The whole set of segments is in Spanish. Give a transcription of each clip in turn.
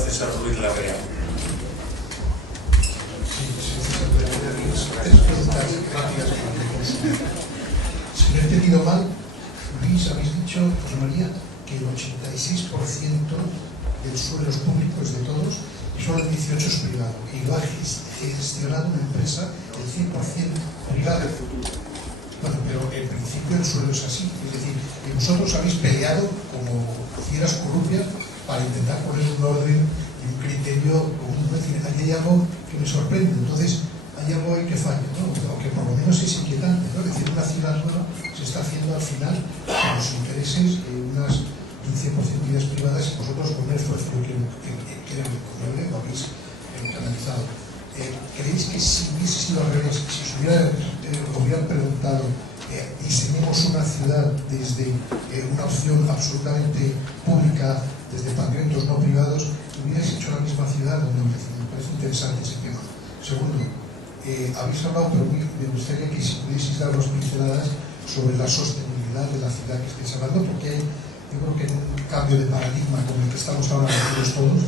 César Ruiz Larrea. Tres preguntas rápidas. Si no he entendido mal, Luis, habéis dicho, José María, que el 86% de los suelos públicos de todos, solo el 18% es privado, y lo ha gestionado una empresa del 100% privada. Bueno, pero en principio el suelo es así, es decir, que vosotros habéis peleado como fieras corruptas para intentar poner un orden y un criterio común. Es decir, ahí hay algo que me sorprende, entonces hay algo ahí que falla, ¿no? Aunque por lo menos es inquietante, ¿no? Es decir, una ciudad nueva se está haciendo al final con los intereses de unas 15% vidas privadas y vosotros con un esfuerzo que era incomparable lo habéis canalizado. ¿Creéis que si hubiese sido al revés, si os hubieran preguntado diseñemos una ciudad desde una opción absolutamente pública, desde pavimentos no privados, hubierais hecho la misma ciudad? No, me parece interesante ese tema. Segundo, habéis hablado, pero me gustaría que si pudieseis dar unas pinceladas sobre la sostenibilidad de la ciudad que estáis hablando, porque yo creo que en un cambio de paradigma como el que estamos ahora metidos todos,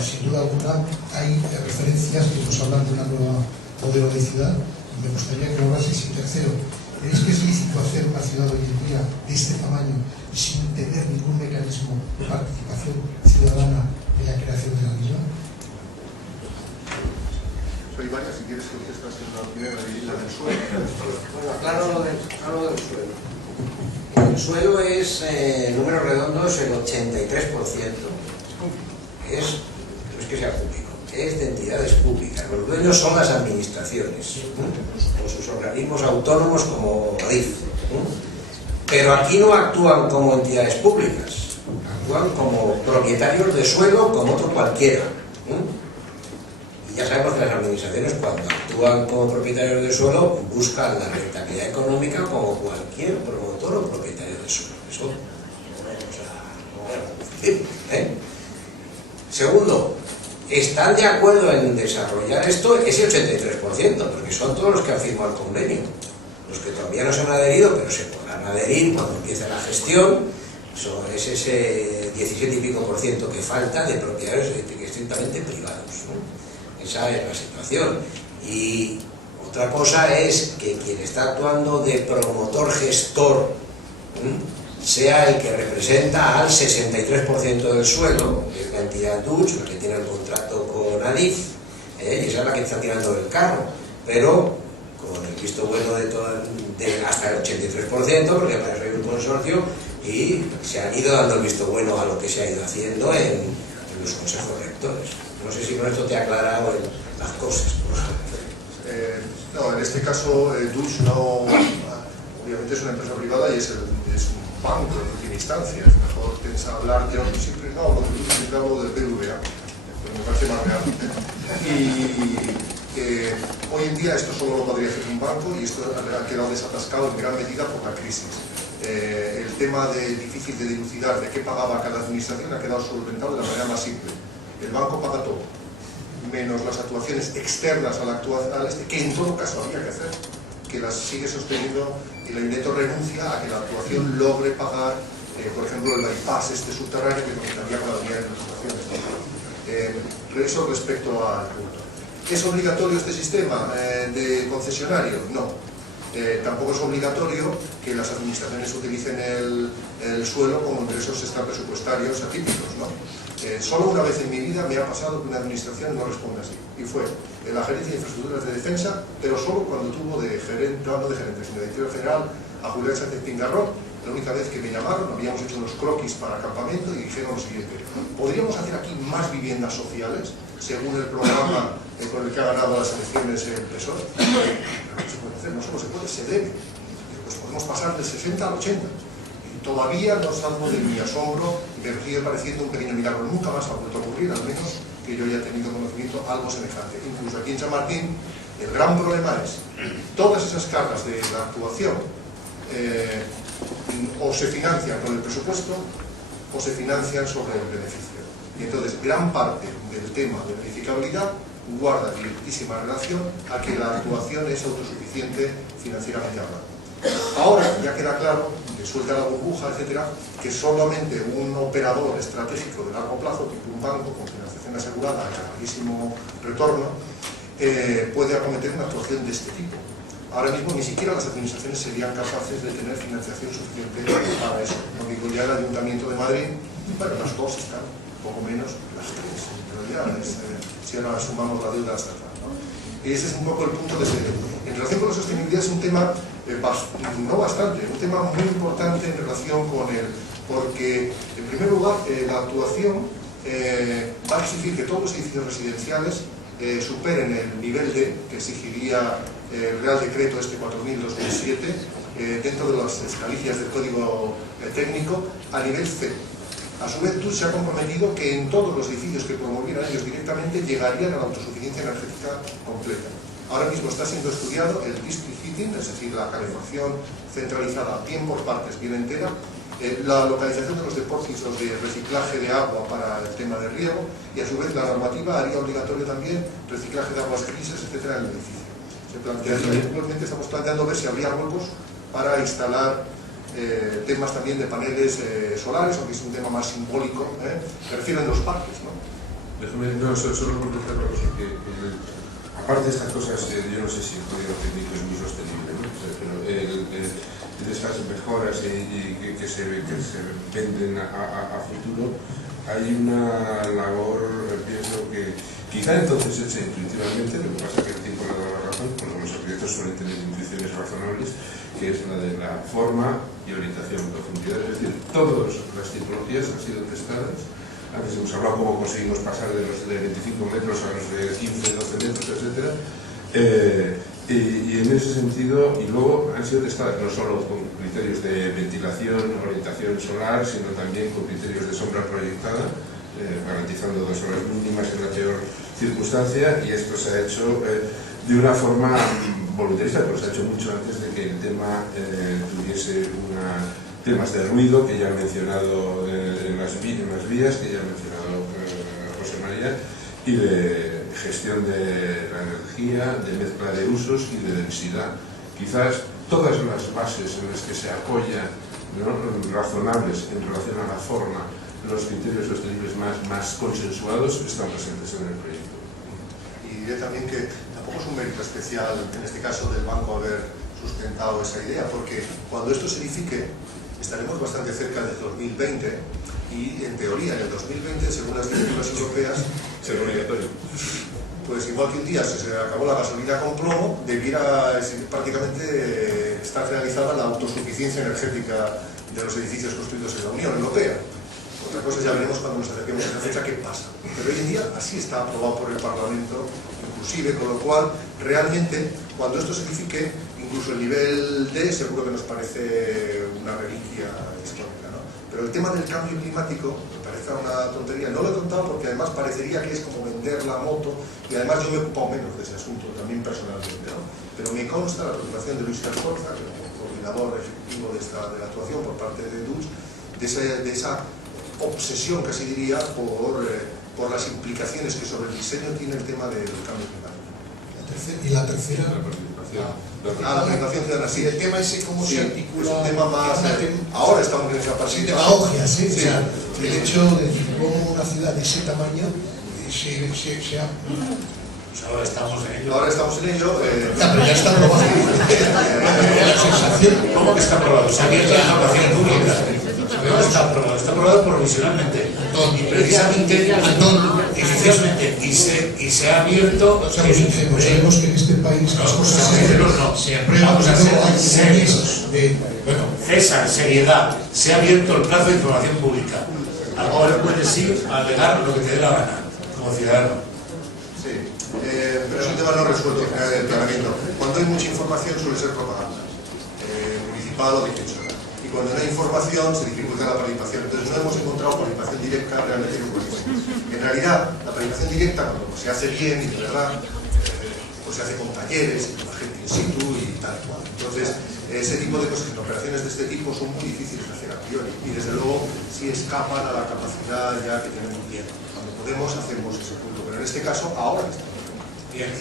sin duda alguna hay referencias que nos hablan de una nueva modelo de ciudad, y me gustaría que hablaseis. Y tercero, ¿creéis que es lícito hacer una ciudad hoy en día de este tamaño y sin tener ningún mecanismo de participación ciudadana en la creación de la misma? Soy varias, si quieres que contestas en la primera, la del suelo. Bueno, claro lo del suelo. El suelo es, números redondos, el 83%. No es que sea público, es de entidades públicas. Los dueños son las administraciones, o sus organismos autónomos como ADIF. Pero aquí no actúan como entidades públicas, actúan como propietarios de suelo como otro cualquiera. Y ya sabemos que las administraciones, cuando actúan como propietarios de suelo, buscan la rentabilidad económica como cualquier promotor o propietario de suelo. Eso no vamos a decir, Segundo, ¿están de acuerdo en desarrollar esto? Ese 83%, porque son todos los que han firmado el convenio. Los que todavía no se han adherido, pero se podrán adherir cuando empiece la gestión, es ese 17 y pico % que falta de propietarios estrictamente privados, ¿no? Esa es la situación. Y otra cosa es que quien está actuando de promotor gestor sea el que representa al 63% del suelo, que es la entidad Dutch, la que tiene el contrato con ADIF, y esa es la que está tirando el carro, pero con el visto bueno de hasta el 83%, porque para eso hay un consorcio, y se han ido dando el visto bueno a lo que se ha ido haciendo en los consejos rectores. No sé si con esto te ha aclarado las cosas. No, en este caso Dutch no, obviamente es una empresa privada y es un banco en última instancia. Es mejor pensar hablar, yo siempre no hablo de Dutch, siempre hablo del BBVA, pero me parece más real. Y hoy en día esto solo lo podría hacer un banco, y esto ha quedado desatascado en gran medida por la crisis. El tema difícil de dilucidar de qué pagaba cada administración ha quedado solventado de la manera más simple. El banco paga todo, menos las actuaciones externas a la que en todo caso había que hacer, que las sigue sosteniendo, y el Ayuntamiento renuncia a que la actuación logre pagar, por ejemplo, el bypass subterráneo que conectaría con la línea de administraciones. Eso respecto al punto. ¿Es obligatorio este sistema de concesionario? No. Tampoco es obligatorio que las administraciones utilicen el suelo como ingresos extrapresupuestarios atípicos, ¿no? Solo una vez en mi vida me ha pasado que una administración no responde así, y fue en la Gerencia de Infraestructuras de Defensa, pero solo cuando tuvo de gerente, no de gerente, sino de director general a Julián Sánchez Pingarrón. La única vez que me llamaron, habíamos hecho unos croquis para campamento y dijeron lo siguiente: ¿podríamos hacer aquí más viviendas sociales según el programa con el que ha ganado las elecciones el PSOE? No se puede hacer, no solo se puede, se debe. Pues podemos pasar del 60 al 80. Todavía no salgo de mi asombro y me sigue pareciendo un pequeño milagro. Nunca más ha vuelto a ocurrir, al menos que yo haya tenido conocimiento algo semejante. Incluso aquí en San Martín, el gran problema es todas esas cargas de la actuación o se financian con el presupuesto o se financian sobre el beneficio. Y entonces gran parte del tema de verificabilidad guarda directísima relación a que la actuación es autosuficiente financieramente hablando. Ahora ya queda claro, que suelta la burbuja, etcétera, que solamente un operador estratégico de largo plazo, tipo un banco con financiación asegurada y larguísimo retorno, puede acometer una actuación de este tipo. Ahora mismo ni siquiera las administraciones serían capaces de tener financiación suficiente para eso. No digo ya el Ayuntamiento de Madrid, bueno, las dos están, poco menos las tres, pero ya si ahora sumamos la deuda estatal, ¿no? Y ese es un poco el punto de ese. En relación con la sostenibilidad es un tema, un tema muy importante en relación con porque en primer lugar la actuación va a exigir que todos los edificios residenciales superen el nivel D que exigiría el Real Decreto 4000/2007 dentro de las escalicias del Código Técnico a nivel C. A su vez, se ha comprometido que en todos los edificios que promovieran ellos directamente llegarían a la autosuficiencia energética completa. Ahora mismo está siendo estudiado el district heating, es decir, la calefacción centralizada bien por partes, bien entera, la localización de los depósitos de reciclaje de agua para el tema de riego, y a su vez la normativa haría obligatorio también reciclaje de aguas grises, etcétera, en el edificio. Actualmente estamos planteando ver si habría huecos para instalar temas también de paneles solares, aunque es un tema más simbólico, me refiero en los parques, ¿no? Déjame, solo completar una cosa, que aparte de estas cosas, yo no sé si el código técnico es muy sostenible, ¿no? Pero de estas mejoras que se venden a futuro, hay una labor, pienso que quizá entonces hecha intuitivamente, lo que pasa es que el tiempo le da la razón, cuando los arquitectos suelen tener intuiciones razonables, que es la de la forma y orientación, profundidad, es decir, todas las tipologías han sido testadas. Antes hemos hablado cómo conseguimos pasar de los de 25 metros a los de 15, 12 metros, etc. Y en ese sentido, y luego han sido testadas no solo con criterios de ventilación, orientación solar, sino también con criterios de sombra proyectada, garantizando 2 horas mínimas en la peor circunstancia, y esto se ha hecho de una forma voluntarista, pero se ha hecho mucho antes de que el tema tuviese temas de ruido, que ya ha mencionado en las vías, que ya ha mencionado José María, y de gestión de la energía, de mezcla de usos y de densidad. Quizás todas las bases en las que se apoya, ¿no?, razonables en relación a la forma, los criterios sostenibles más consensuados están presentes en el proyecto. Y diré también que tampoco es un mérito especial, en este caso, del banco haber sustentado esa idea, porque cuando esto se edifique estaremos bastante cerca del 2020 y, en teoría, en el 2020, según las directivas europeas, Será obligatorio. Pues igual que un día se acabó la gasolina con plomo, debiera prácticamente estar realizada la autosuficiencia energética de los edificios construidos en la Unión Europea. Otra cosa ya veremos cuando nos acerquemos a esa fecha qué pasa. Pero hoy en día así está aprobado por el Parlamento, inclusive, con lo cual realmente cuando esto se edifique, incluso el nivel D seguro que nos parece una reliquia histórica, ¿no? Pero el tema del cambio climático me parece una tontería. No lo he contado porque además parecería que es como vender la moto, y además yo me he ocupado menos de ese asunto también personalmente, ¿no? Pero me consta la preocupación de Luis Carforza, que como coordinador ejecutivo de la actuación por parte de DUS, de esa obsesión, casi diría, por las implicaciones que sobre el diseño tiene el tema del cambio climático. Y la tercera, La participación. La participación ciudadana, sí. el tema ese cómo Sí, se articula. es un tema más. Ahora estamos en esa Sí, participación. demagogia, sí. Sí. O sea, el hecho de decir cómo una ciudad de ese tamaño se ha... Pues ahora estamos en ello. Ahora estamos en ello. Ya, pero ya está aprobado. La sensación... ¿Cómo que está aprobado? Se ha abierto la información pública. No está aprobado, está aprobado provisionalmente. Y precisamente, eficazmente, y se ha abierto. No seamos ingenuos, sabemos que en este país las cosas se aprueban, Vamos a ser hay serios. bueno, César, seriedad. Se ha abierto el plazo de información pública. Ahora puedes ir a alegar lo que te dé la gana, como ciudadano. Sí, pero es un tema no resuelto el planeamiento. Cuando hay mucha información suele ser propaganda, municipal o difusión. Y cuando no hay información se dificulta la participación. Entonces no hemos encontrado participación directa realmente en urbanismo. En realidad, la participación directa, cuando se hace bien y de verdad, pues se hace con talleres, con la gente in situ y tal cual. Entonces, ese tipo de cosas, en operaciones de este tipo, son muy difíciles de hacer a priori. Y desde luego, sí escapan a la capacidad ya que tenemos bien. Cuando podemos, hacemos ese punto. Pero en este caso, ahora está. Bien.